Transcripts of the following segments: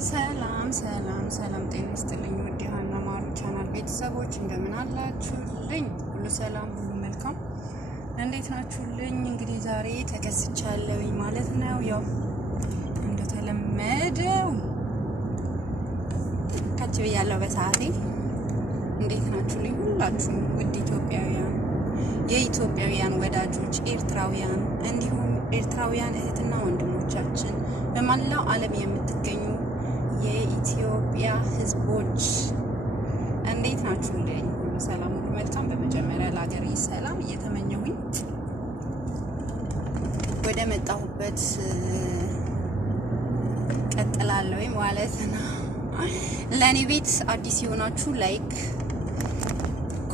ሰላም ጤና ይስጥልኝ። ውድ ሀና ማሩ ቻናል ቤተሰቦች እንደምን አላችሁልኝ? ሁሉ ሰላም፣ ሁሉ መልካም፣ እንዴት ናችሁልኝ? እንግዲህ ዛሬ ተከስቻለሁኝ ማለት ነው። ያው እንደተለመደው ከች ብያለሁ በሰዓቴ። እንዴት ናችሁልኝ? ሁላችሁም ውድ ኢትዮጵያውያን፣ የኢትዮጵያውያን ወዳጆች፣ ኤርትራውያን እንዲሁም ኤርትራውያን እህትና ወንድሞቻችን በመላው ዓለም የምትገኙ የኢትዮጵያ ሕዝቦች እንዴት ናችሁልኝ? ሁሉ ሰላም፣ ሁሉ መልካም። በመጀመሪያ ለሀገሬ ሰላም እየተመኘሁኝ ወደ መጣሁበት ቀጥላለሁ ማለት ነው። ለእኔ ቤት አዲስ የሆናችሁ ላይክ፣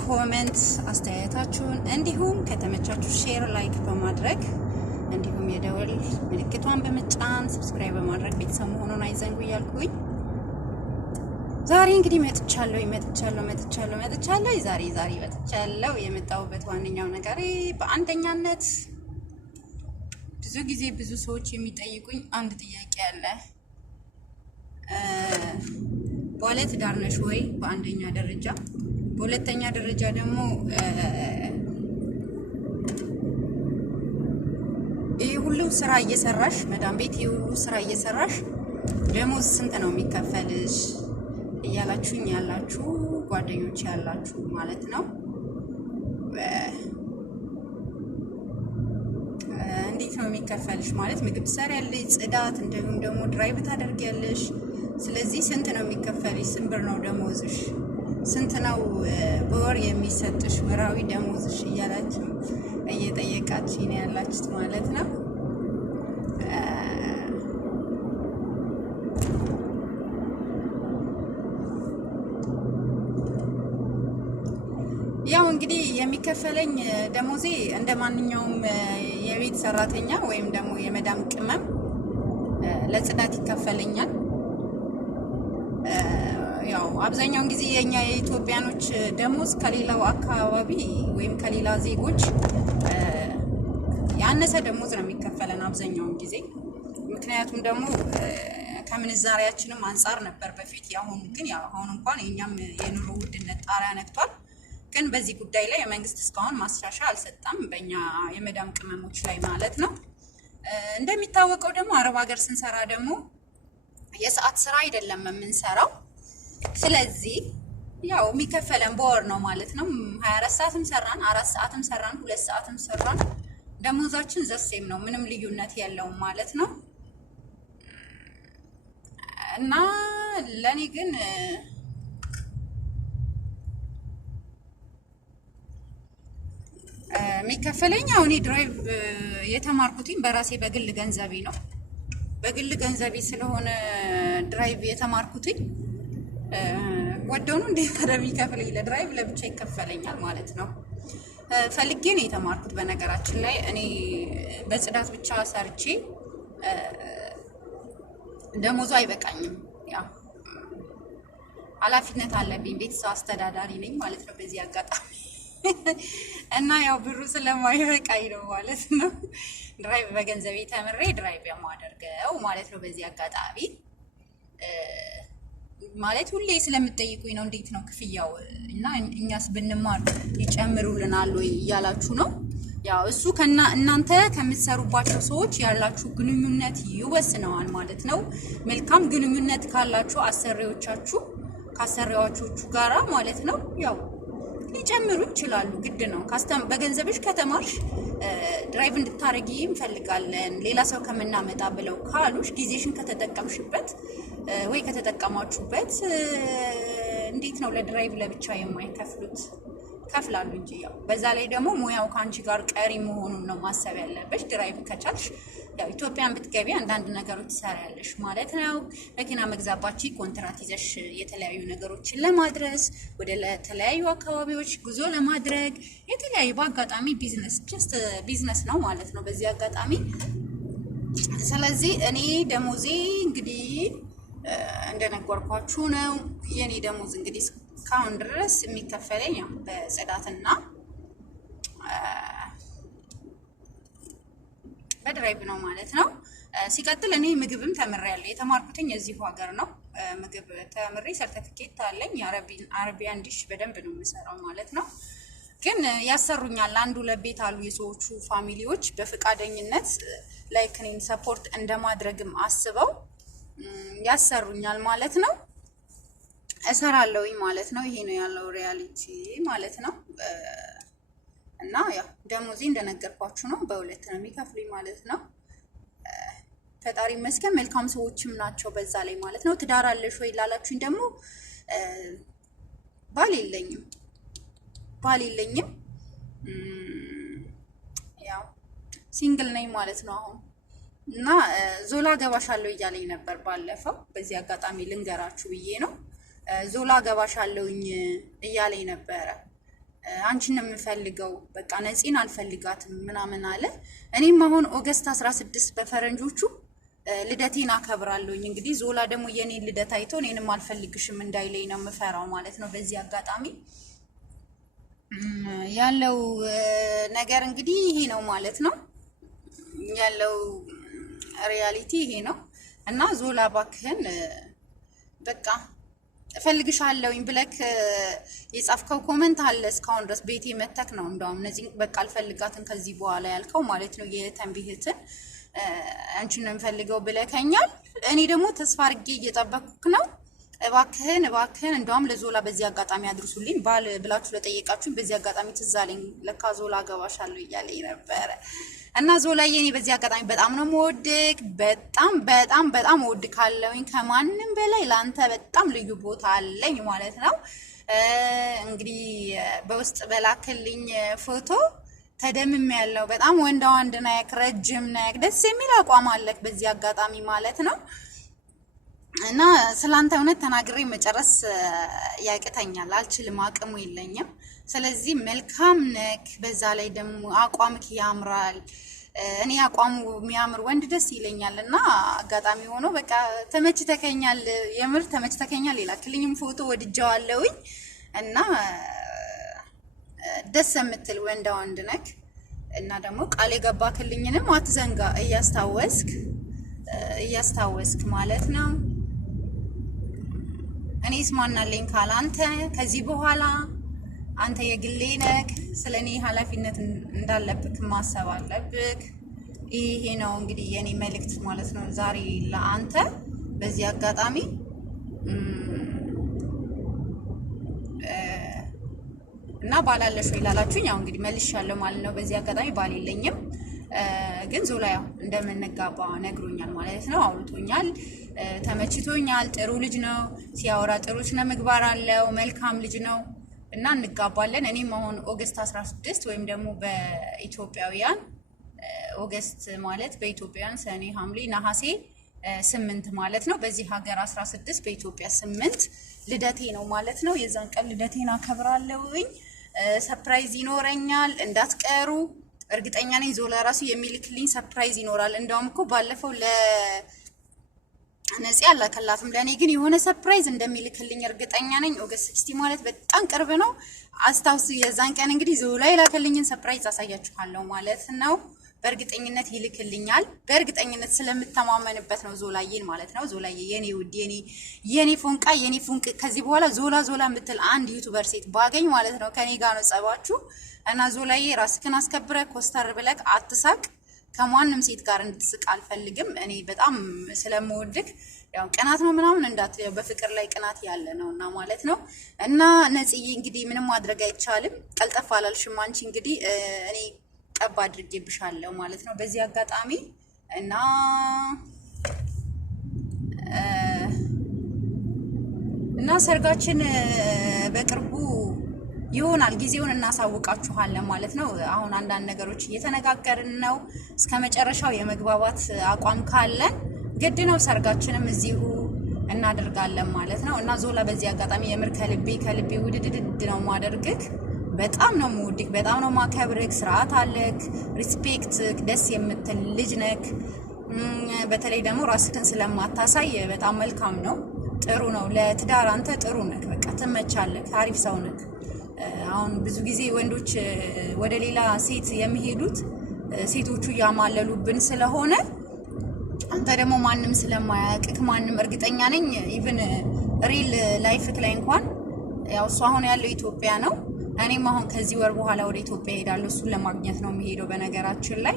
ኮሜንት አስተያየታችሁን እንዲሁም ከተመቻችሁ ሼር ላይክ በማድረግ እንዲሁም የደወል ምልክቷን በመጫን ሰብስክራይብ በማድረግ ቤተሰብ መሆኑን አይዘንጉ እያልኩኝ ዛሬ እንግዲህ መጥቻለሁ። ዛሬ መጥቻለሁ። የመጣሁበት ዋነኛው ነገር በአንደኛነት ብዙ ጊዜ ብዙ ሰዎች የሚጠይቁኝ አንድ ጥያቄ አለ። ባለ ትዳር ነሽ ወይ? በአንደኛ ደረጃ። በሁለተኛ ደረጃ ደግሞ ይሄ ሁሉ ስራ እየሰራሽ መዳም ቤት ይሄ ሁሉ ስራ እየሰራሽ ደሞዝ ስንት ነው የሚከፈልሽ እያላችሁኝ ያላችሁ ጓደኞች ያላችሁ ማለት ነው። እንዴት ነው የሚከፈልሽ ማለት ምግብ ትሰሪያለሽ፣ ጽዳት፣ እንዲሁም ደግሞ ድራይቭ ታደርጊያለሽ። ስለዚህ ስንት ነው የሚከፈልሽ? ስንት ብር ነው ደሞዝሽ? ስንት ነው በወር የሚሰጥሽ ወራዊ ደሞዝሽ? እያላችሁ እየጠየቃችሁ ነው ያላችሁት ማለት ነው። ያው እንግዲህ የሚከፈለኝ ደሞዜ እንደ ማንኛውም የቤት ሰራተኛ ወይም ደግሞ የመዳም ቅመም ለጽዳት ይከፈለኛል። ያው አብዛኛውን ጊዜ የኛ የኢትዮጵያኖች ደሞዝ ከሌላው አካባቢ ወይም ከሌላ ዜጎች ያነሰ ደሞዝ ነው የሚከፈለን አብዛኛውን ጊዜ። ምክንያቱም ደግሞ ከምንዛሪያችንም አንጻር ነበር በፊት። ያሁን ግን ያው አሁን እንኳን የኛም የኑሮ ውድነት ጣሪያ ነክቷል። ግን በዚህ ጉዳይ ላይ የመንግስት እስካሁን ማስሻሻያ አልሰጣም፣ በእኛ የመዳም ቅመሞች ላይ ማለት ነው። እንደሚታወቀው ደግሞ አረብ ሀገር ስንሰራ ደግሞ የሰዓት ስራ አይደለም የምንሰራው። ስለዚህ ያው የሚከፈለን በወር ነው ማለት ነው። 24 ሰዓትም ሰራን፣ 4 ሰዓትም ሰራን፣ 2 ሰዓትም ሰራን ደሞዛችን ዘሴም ነው፣ ምንም ልዩነት የለውም ማለት ነው። እና ለኔ ግን የሚከፈለኝ አሁን ድራይቭ የተማርኩትኝ በራሴ በግል ገንዘቤ ነው። በግል ገንዘቤ ስለሆነ ድራይቭ የተማርኩትኝ ወደኑ እንዴት እንደሚከፍለኝ ለድራይቭ ለብቻ ይከፈለኛል ማለት ነው። ፈልጌ ነው የተማርኩት። በነገራችን ላይ እኔ በጽዳት ብቻ ሰርቼ ደሞዙ አይበቃኝም። ያው ኃላፊነት አለብኝ፣ ቤተሰብ አስተዳዳሪ ነኝ ማለት ነው በዚህ አጋጣሚ እና ያው ብሩ ስለማይበቃኝ ነው ማለት ነው ድራይቭ በገንዘቤ ተምሬ ድራይቭ የማደርገው ማለት ነው። በዚህ አጋጣሚ ማለት ሁሌ ስለምትጠይቁኝ ነው እንዴት ነው ክፍያው እና እኛስ ብንማር ይጨምሩልናል ወይ እያላችሁ ነው። ያው እሱ እናንተ ከምትሰሩባቸው ሰዎች ያላችሁ ግንኙነት ይወስነዋል ማለት ነው። መልካም ግንኙነት ካላችሁ አሰሪዎቻችሁ ከአሰሪዎቻችሁ ጋራ ማለት ነው ያው ሊጨምሩ ይችላሉ። ግድ ነው። በገንዘብሽ ከተማርሽ ድራይቭ እንድታረጊ እንፈልጋለን ሌላ ሰው ከምናመጣ ብለው ካሉሽ ጊዜሽን ከተጠቀምሽበት ወይ ከተጠቀማችሁበት እንዴት ነው ለድራይቭ ለብቻ የማይከፍሉት? ከፍላሉ እንጂ ያው በዛ ላይ ደግሞ ሙያው ካንቺ ጋር ቀሪ መሆኑን ነው ማሰብ ያለብሽ። ድራይቭ ከቻልሽ ያው ኢትዮጵያን ብትገቢ አንዳንድ ነገሮች ትሰሪያለሽ ማለት ነው። መኪና መግዛባችሁ ኮንትራት ይዘሽ የተለያዩ ነገሮችን ለማድረስ ወደ ተለያዩ አካባቢዎች ጉዞ ለማድረግ የተለያዩ በአጋጣሚ ቢዝነስ ነው ማለት ነው በዚህ አጋጣሚ። ስለዚህ እኔ ደሞዜ እንግዲህ እንደነገርኳችሁ ነው። የኔ ደሞዝ እንግዲህ እስካሁን ድረስ የሚከፈለኝ ያው በጽዳትና በድራይቭ ነው ማለት ነው። ሲቀጥል እኔ ምግብም ተምሬያለሁ። የተማርኩትኝ እዚሁ ሀገር ነው። ምግብ ተምሬ ሰርቲፊኬት አለኝ። አረቢያን ዲሽ በደንብ ነው የምሰራው ማለት ነው። ግን ያሰሩኛል አንዱ ለቤት አሉ የሰዎቹ ፋሚሊዎች በፍቃደኝነት ላይክ እኔን ሰፖርት እንደማድረግም አስበው ያሰሩኛል ማለት ነው። እሰራለሁኝ ማለት ነው። ይሄ ነው ያለው ሪያሊቲ ማለት ነው። እና ያው ደሞዜ እንደነገርኳችሁ ነው። በሁለት ነው የሚከፍሉኝ ማለት ነው። ፈጣሪ ይመስገን መልካም ሰዎችም ናቸው በዛ ላይ ማለት ነው። ትዳር አለሽ ወይ ላላችሁኝ ደግሞ ባል የለኝም። ያው ሲንግል ነኝ ማለት ነው አሁን። እና ዞላ ገባሻለሁ እያለኝ ነበር ባለፈው። በዚህ አጋጣሚ ልንገራችሁ ብዬ ነው። ዞላ ገባሻለሁኝ እያለኝ ነበረ። አንቺን ነው የምፈልገው በቃ ነፂን አልፈልጋትም ምናምን አለ። እኔም አሁን ኦገስት 16 በፈረንጆቹ ልደቴን አከብራለሁኝ። እንግዲህ ዞላ ደግሞ የኔን ልደት አይቶ እኔንም አልፈልግሽም እንዳይለኝ ነው የምፈራው ማለት ነው። በዚህ አጋጣሚ ያለው ነገር እንግዲህ ይሄ ነው ማለት ነው። ያለው ሪያሊቲ ይሄ ነው። እና ዞላ ባክህን በቃ እፈልግሻለሁኝ ብለክ የጻፍከው ኮሜንት አለ እስካሁን ድረስ ቤቴ መተክ ነው እንደውም እነዚህ በቃ አልፈልጋትን ከዚህ በኋላ ያልከው ማለት ነው። የተንቢህትን አንቺን ነው የምፈልገው ብለከኛል። እኔ ደግሞ ተስፋ አድርጌ እየጠበቅኩክ ነው። እባክህን እንደውም ለዞላ በዚህ አጋጣሚ አድርሱልኝ። ባል ብላችሁ ለጠየቃችሁኝ በዚህ አጋጣሚ ትዝ አለኝ። ለካ ዞላ ገባሻለሁ እያለኝ ነበረ። እና ዞላዬ እኔ በዚህ አጋጣሚ በጣም ነው የምወድክ። በጣም እወድካለሁኝ። ከማንም በላይ ለአንተ በጣም ልዩ ቦታ አለኝ ማለት ነው። እንግዲህ በውስጥ በላክልኝ ፎቶ ተደምም ያለው በጣም ወንድ ነክ፣ ረጅም ነክ፣ ደስ የሚል አቋም አለክ በዚህ አጋጣሚ ማለት ነው። እና ስላንተ እውነት ተናግሬ መጨረስ ያቅተኛል፣ አልችልም፣ አቅሙ የለኝም። ስለዚህ መልካም ነክ፣ በዛ ላይ ደግሞ አቋምክ ያምራል። እኔ አቋሙ የሚያምር ወንድ ደስ ይለኛል። እና አጋጣሚ ሆኖ በቃ ተመችተከኛል፣ የምር ተመችተከኛል። የላክልኝም ፎቶ ወድጀዋለሁኝ። እና ደስ የምትል ወንድ ነክ። እና ደግሞ ቃል የገባክልኝንም አትዘንጋ፣ እያስታወስክ ማለት ነው። እኔስ ማናለኝ ካላንተ ከዚህ በኋላ አንተ የግሌ ነክ። ስለኔ ኃላፊነት እንዳለብክ ማሰብ አለብክ። ይሄ ነው እንግዲህ የኔ መልእክት ማለት ነው ዛሬ ለአንተ በዚህ አጋጣሚ። እና ባላለሽ ወይ ላላችሁኝ ያው እንግዲህ መልሻለሁ ማለት ነው። በዚህ አጋጣሚ ባል የለኝም፣ ግን ዞላ ያው እንደምንጋባ ነግሮኛል ማለት ነው። አውርቶኛል፣ ተመችቶኛል። ጥሩ ልጅ ነው፣ ሲያወራ ጥሩ ስነ ምግባር አለው፣ መልካም ልጅ ነው። እና እንጋባለን። እኔም አሁን ኦገስት 16 ወይም ደግሞ በኢትዮጵያውያን ኦገስት ማለት በኢትዮጵያውያን ሰኔ፣ ሐምሌ፣ ነሐሴ 8 ማለት ነው። በዚህ ሀገር 16 በኢትዮጵያ 8 ልደቴ ነው ማለት ነው። የዛን ቀን ልደቴን አከብራለሁኝ። ሰርፕራይዝ ይኖረኛል፣ እንዳትቀሩ። እርግጠኛ ነኝ ዞላ ራሱ የሚልክልኝ ሰርፕራይዝ ይኖራል። እንደውም እኮ ባለፈው ለነፂ አላከላትም፣ ለእኔ ግን የሆነ ሰርፕራይዝ እንደሚልክልኝ እርግጠኛ ነኝ። ኦገስት 60 ማለት በጣም ቅርብ ነው። አስታውሱ። የዛን ቀን እንግዲህ ዞላ የላከልኝን ሰርፕራይዝ አሳያችኋለሁ ማለት ነው። በእርግጠኝነት ይልክልኛል። በእርግጠኝነት ስለምተማመንበት ነው ዞላዬን ማለት ነው። ዞላዬ የኔ ውድ የኔ ፎንቃ የኔ ፎንቅ። ከዚህ በኋላ ዞላ የምትል አንድ ዩቲዩበር ሴት ባገኝ ማለት ነው ከኔ ጋር ነው ጸባችሁ። እና ዞላዬ ራስክን አስከብረ ኮስተር ብለክ አትሳቅ። ከማንም ሴት ጋር እንድትስቅ አልፈልግም። እኔ በጣም ስለምወድክ ያው ቅናት ነው ምናምን እንዳትለው፣ በፍቅር ላይ ቅናት ያለ ነውና ማለት ነው። እና ነጽዬ እንግዲህ ምንም ማድረግ አይቻልም። ቀልጠፍ አላልሽም አንቺ እንግዲህ እኔ ቀባ አድርጌብሻለሁ ማለት ነው በዚህ አጋጣሚ። እና ሰርጋችን በቅርቡ ይሆናል፣ ጊዜውን እናሳውቃችኋለን ማለት ነው። አሁን አንዳንድ ነገሮች እየተነጋገርን ነው። እስከ መጨረሻው የመግባባት አቋም ካለን ግድ ነው ሰርጋችንም እዚሁ እናደርጋለን ማለት ነው። እና ዞላ በዚህ አጋጣሚ የምር ከልቤ ውድድድ ነው ማደርግክ። በጣም ነው የምወድክ፣ በጣም ነው ማከብርክ። ስርዓት አለክ፣ ሪስፔክት፣ ደስ የምትል ልጅ ነክ። በተለይ ደግሞ ራስክን ስለማታሳይ በጣም መልካም ነው፣ ጥሩ ነው። ለትዳር አንተ ጥሩ ነክ፣ በቃ ትመቻለክ፣ አሪፍ ሰው ነክ። አሁን ብዙ ጊዜ ወንዶች ወደ ሌላ ሴት የሚሄዱት ሴቶቹ እያማለሉብን ስለሆነ አንተ ደግሞ ማንም ስለማያውቅህ ማንም እርግጠኛ ነኝ ኢቭን ሪል ላይፍክ ላይ እንኳን ያው እሱ አሁን ያለው ኢትዮጵያ ነው። እኔም አሁን ከዚህ ወር በኋላ ወደ ኢትዮጵያ ሄዳለሁ። እሱን ለማግኘት ነው የሚሄደው በነገራችን ላይ።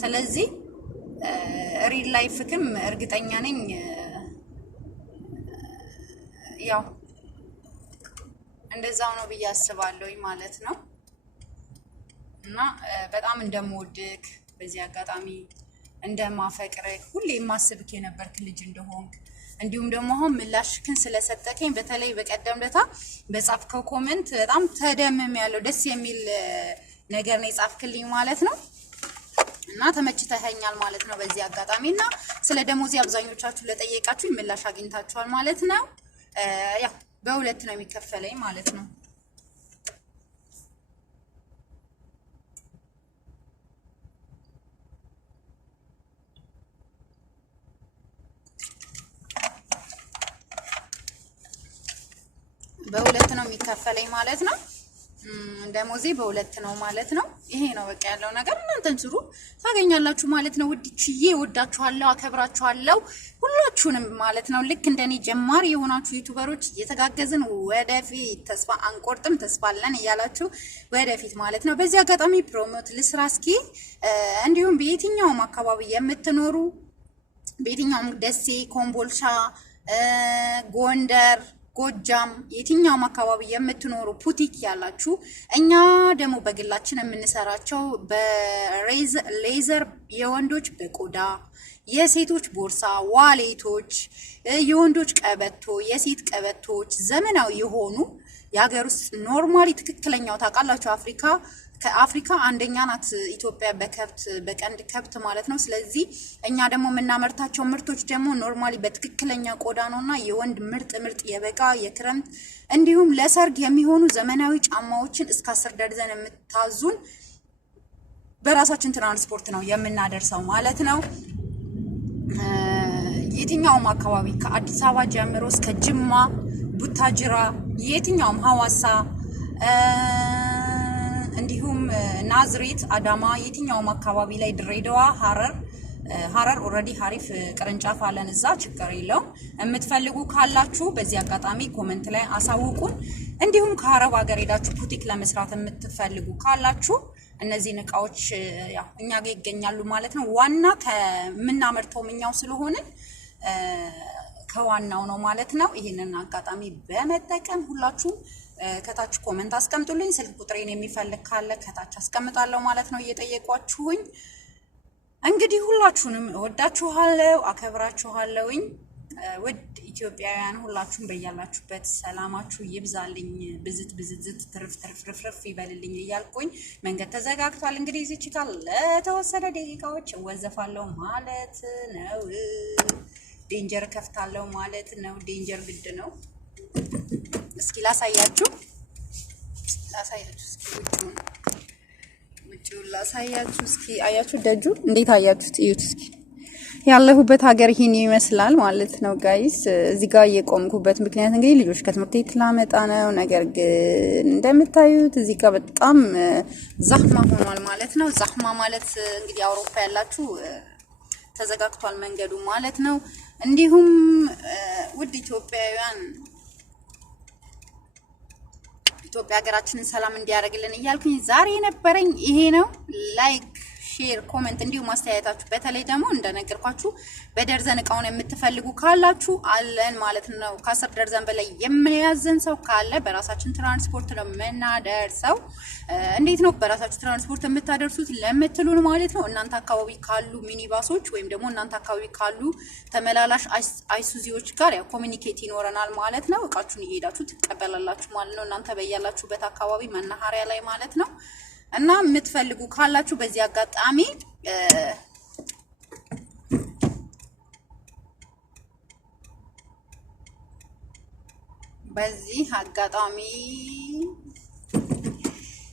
ስለዚህ ሪል ላይፍክም እርግጠኛ ነኝ ያው እንደዛው ነው ብዬ አስባለሁ ማለት ነው። እና በጣም እንደምወድክ በዚህ አጋጣሚ እንደማፈቅርክ ሁሌ የማስብክ የነበርክ ልጅ እንደሆንክ እንዲሁም ደግሞ አሁን ምላሽክን ስለሰጠከኝ በተለይ በቀደም ለታ በጻፍከው ኮሜንት በጣም ተደምም ያለው ደስ የሚል ነገር ነው የጻፍክልኝ ማለት ነው። እና ተመችተኸኛል ማለት ነው በዚህ አጋጣሚ። እና ስለ ደሞዜ አብዛኞቻችሁ ለጠየቃችሁ ምላሽ አግኝታችኋል ማለት ነው። ያው በሁለት ነው የሚከፈለኝ ማለት ነው። በሁለት ነው የሚከፈለኝ ማለት ነው። ደሞዜ በሁለት ነው ማለት ነው። ይሄ ነው በቃ ያለው ነገር። እናንተን ስሩ ታገኛላችሁ ማለት ነው። ውድችዬ ወዳችኋለሁ፣ አከብራችኋለሁ ሁላችሁንም ማለት ነው። ልክ እንደኔ ጀማሪ የሆናችሁ ዩቲዩበሮች እየተጋገዝን ወደፊት ተስፋ አንቆርጥም፣ ተስፋ አለን እያላችሁ ወደፊት ማለት ነው። በዚህ አጋጣሚ ፕሮሞት ልስራ እስኪ። እንዲሁም በየትኛውም አካባቢ የምትኖሩ በየትኛውም ደሴ፣ ኮምቦልቻ፣ ጎንደር፣ ጎጃም የትኛውም አካባቢ የምትኖሩ ፑቲክ ያላችሁ እኛ ደግሞ በግላችን የምንሰራቸው በሌዘር የወንዶች በቆዳ የሴቶች ቦርሳ፣ ዋሌቶች፣ የወንዶች ቀበቶ፣ የሴት ቀበቶች ዘመናዊ የሆኑ የሀገር ውስጥ ኖርማሊ ትክክለኛው ታውቃላችሁ ከአፍሪካ አንደኛ ናት ኢትዮጵያ በቀንድ ከብት ማለት ነው። ስለዚህ እኛ ደግሞ የምናመርታቸው ምርቶች ደግሞ ኖርማሊ በትክክለኛ ቆዳ ነውና የወንድ ምርጥ የበጋ የክረምት እንዲሁም ለሰርግ የሚሆኑ ዘመናዊ ጫማዎችን እስከ 10 ደርዘን የምታዙን በራሳችን ትራንስፖርት ነው የምናደርሰው ማለት ነው። የትኛውም አካባቢ ከአዲስ አበባ ጀምሮ እስከ ጅማ፣ ቡታጅራ፣ የትኛውም ሐዋሳ እንዲሁም ናዝሬት፣ አዳማ የትኛውም አካባቢ ላይ ድሬዳዋ፣ ሐረር ኦልሬዲ ሀሪፍ ቅርንጫፍ አለን እዛ ችግር የለውም። የምትፈልጉ ካላችሁ በዚህ አጋጣሚ ኮሜንት ላይ አሳውቁን። እንዲሁም ከአረብ ሀገር ሄዳችሁ ቡቲክ ለመስራት የምትፈልጉ ካላችሁ እነዚህን እቃዎች ያው እኛ ጋር ይገኛሉ ማለት ነው። ዋና ከምናመርተው እኛው ስለሆነ ከዋናው ነው ማለት ነው። ይህንን አጋጣሚ በመጠቀም ሁላችሁ ከታች ኮሜንት አስቀምጡልኝ። ስልክ ቁጥሬን የሚፈልግ ካለ ከታች አስቀምጣለሁ ማለት ነው እየጠየቋችሁኝ። እንግዲህ ሁላችሁንም እወዳችኋለሁ፣ አከብራችኋለሁኝ። ውድ ኢትዮጵያውያን ሁላችሁም በያላችሁበት ሰላማችሁ ይብዛልኝ፣ ብዝት ትርፍ ይበልልኝ እያልኩኝ መንገድ ተዘጋግቷል። እንግዲህ እዚች ጋር ለተወሰነ ደቂቃዎች እወዘፋለሁ ማለት ነው። ዴንጀር ከፍታለሁ ማለት ነው። ዴንጀር ግድ ነው። እስኪ ላሳያችሁ እስኪ ውጪውን ላሳያችሁ እስኪ። አያችሁ ደጁ እንዴት አያችሁት? እዩት እስኪ። ያለሁበት ሀገር ይሄን ይመስላል ማለት ነው ጋይስ። እዚህ ጋር የቆምኩበት ምክንያት እንግዲህ ልጆች ከትምህርት ቤት ላመጣ ነው። ነገር ግን እንደምታዩት እዚህ ጋር በጣም ዛህማ ሆኗል ማለት ነው። ዛህማ ማለት እንግዲህ አውሮፓ ያላችሁ ተዘጋግቷል መንገዱ ማለት ነው። እንዲሁም ውድ ኢትዮጵያውያን ኢትዮጵያ ሀገራችንን ሰላም እንዲያደርግልን እያልኩኝ ዛሬ የነበረኝ ይሄ ነው። ላይክ፣ ሼር፣ ኮሜንት እንዲሁም አስተያየታችሁ በተለይ ደግሞ እንደነገርኳችሁ በደርዘን እቃውን የምትፈልጉ ካላችሁ አለን ማለት ነው። ከ10 ደርዘን በላይ የሚያዘን ሰው ካለ በራሳችን ትራንስፖርት ነው የምናደርሰው። እንዴት ነው በራሳችሁ ትራንስፖርት የምታደርሱት ለምትሉን ማለት ነው እናንተ አካባቢ ካሉ ሚኒባሶች ወይም ደግሞ እናንተ አካባቢ ካሉ ተመላላሽ አይሱዚዎች ጋር ያው ኮሚኒኬት ይኖረናል ማለት ነው። እቃችሁን እየሄዳችሁ ትቀበላላችሁ ማለት ነው እናንተ በያላችሁበት አካባቢ መናኸሪያ ላይ ማለት ነው። እና የምትፈልጉ ካላችሁ በዚህ አጋጣሚ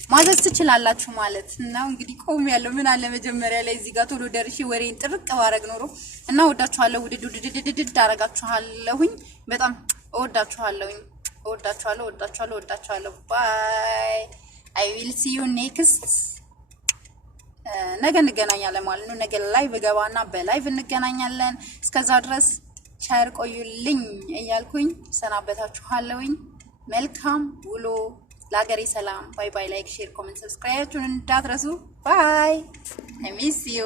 ማዘዝ ትችላላችሁ ማለት ነው። እንግዲህ ቆም ያለው ምን አለ መጀመሪያ ላይ እዚህ ጋር ቶሎ ደርሼ ወሬን ጥርቅ ባረግ ኖሮ እና ወዳችኋለሁ። ውድድ አረጋችኋለሁኝ። በጣም ወዳችኋለሁኝ። ወዳችኋለሁ። ባይ I will see you next ነገ እንገናኛለን ማለት ነው። ነገ ላይቭ ገባና በላይቭ እንገናኛለን። እስከዛ ድረስ ቸር ቆዩልኝ እያልኩኝ ሰናበታችኋለሁኝ። መልካም ውሎ፣ ለሀገሬ ሰላም። ባይ ባይ። ላይክ፣ ሼር፣ ኮሜንት፣ ሰብስክራይባችሁን እንዳትረሱ። ባይ። አይ ሚስ ዩ